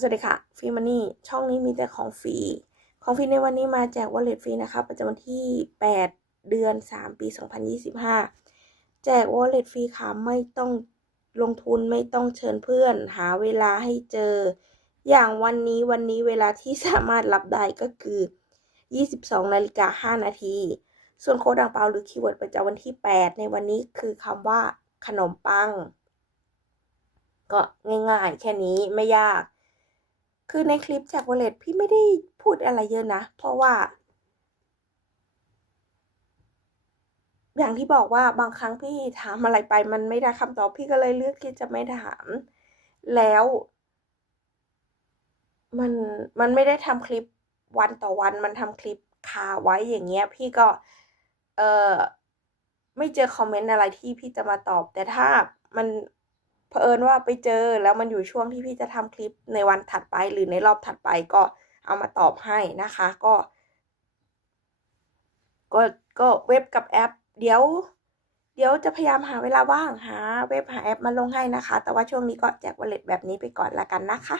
สวัสดีค่ะฟรีมันนี่ช่องนี้มีแต่ของฟรีของฟรีในวันนี้มาแจกวอลเล็ตฟรีนะคะประจำวันที่ 8 เดือน 3 ปี 2025 แจกวอลเล็ตฟรีค่ะไม่ต้องลงทุนไม่ต้องเชิญเพื่อน หาเวลาให้เจอ อย่างวันนี้วันนี้เวลาที่สามารถรับได้ก็คือ 22นาฬิกา5นาที ส่วนโค้ดดังเปาหรือคีย์เวิร์ดประจำวันที่ 8 ในวันนี้คือคำว่าขนมปัง ก็ง่ายๆ แค่นี้ไม่ยาก คือในคลิปจากวอลเล็ตพี่ไม่ได้พูดอะไรเยอะนะ เพราะว่า อย่างที่บอกว่าบางครั้งพี่ถามอะไรไปมันไม่ได้คำตอบพี่ก็เลยเลือกที่จะไม่ถาม แล้ว มันมันไม่ได้ทำคลิปวันต่อวันมันทำคลิปคาไว้อย่างเงี้ย พี่ก็ เออไม่เจอคอมเมนต์อะไรที่พี่จะมาตอบ แต่ถ้ามัน เผอิญว่าไปเจอแล้วมันอยู่ช่วงที่พี่จะทำคลิปในวันถัดไปหรือในรอบถัดไปก็เอามาตอบให้นะคะ ก็ ก็ก็เว็บกับแอป เดี๋ยว เดี๋ยวจะพยายามหาเวลาว่างหา เว็บหาแอปมาลงให้นะคะ แต่ว่าช่วงนี้ก็แจกวอลเล็ตแบบนี้ไปก่อนละกันนะคะ